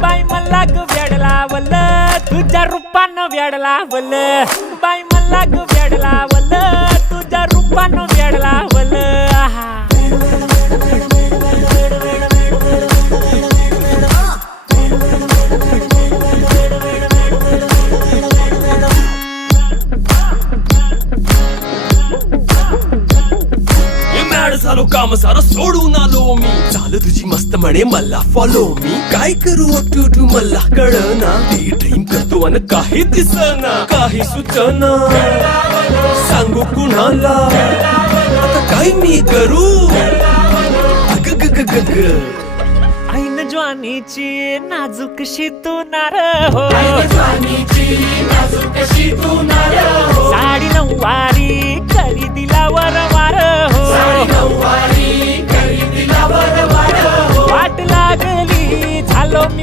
बाई मला ग वेड लावल तुझ्या रूपानं वेड लावल बाई मला ग वेड लावल तुझ्या रूपानं वेड लावल झालो काम सारा सोडून आलो मी झालं तुझी मस्त म्हणे मला फॉलो मी काय करू टू मला कळना ती ड्रीम करतो अन काही दिसना काही सुचना सांगू कुणाला आता काय मी करू ऐन ज्वानीची नाजूकशी तू नार हो साडी नऊवारी करी दिला वरवार हो वाट लागली झालो मी